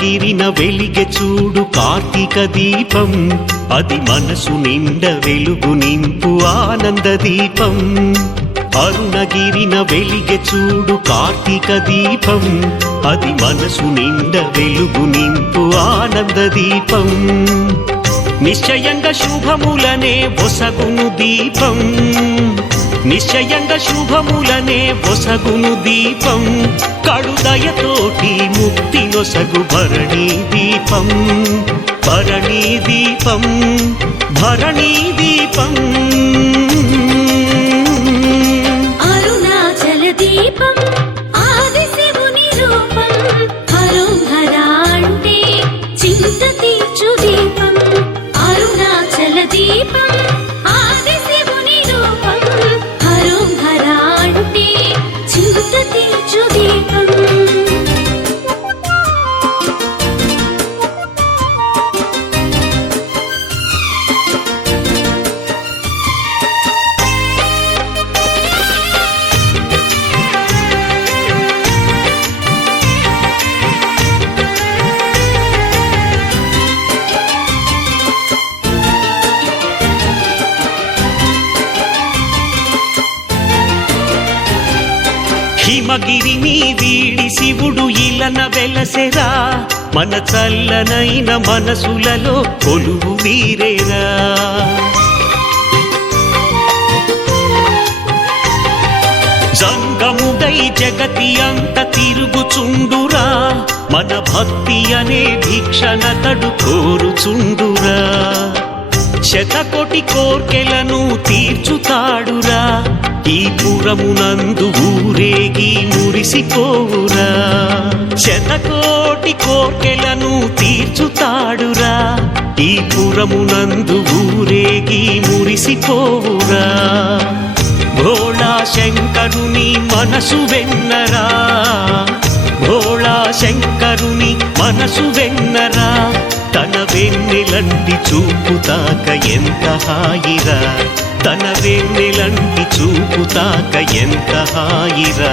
పగిరిన వెలిగ చూడు కార్తీక దీపం. అది మనసు నిండ వెలుగు నింపు ఆనంద దీపం. అరుణగిరిన వెలిగ చూడు కార్తీక దీపం. అది మనసు నిండ వెలుగు నింపు ఆనంద దీపం. నిశ్చయంగా శుభములనే ఒసగును దీపం. నిశ్చయంగా శుభములనే ఒసగును దీపం. కడుదయతోటి ముక్తి నొసగు భరణీ దీపం. భరణీ దీపం భరణీ దీపం. హిమగిరిని వీడి శివుడు ఇలన వెలసెరా. మన చల్లనైన మనసులలో కొలువు వీరేరా. జంగముడై జగతి అంత తిరుగుచుండురా. మన భక్తి అనే భిక్షణతడు కోరుచుండురా. శతకోటి కోర్కెలను తీర్చుతాడురా. ఈ పురమునందు ఊరేగి మురిసిపోవురా. శతకోటి కోర్కెలను తీర్చుతాడురా. ఈ పురమునందు ఊరేగి మురిసిపోవురా. భోళా శంకరుని మనసు వెన్నరా. భోళా శంకరుని మనసు వెన్నరా. వెన్నెలంటి చూపుతాక ఎంత హాయిరా? తన వెన్నెలంటి చూపుతాక ఎంత హాయిరా?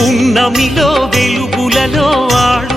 పున్నమిలో వెలుగులలో ఆడు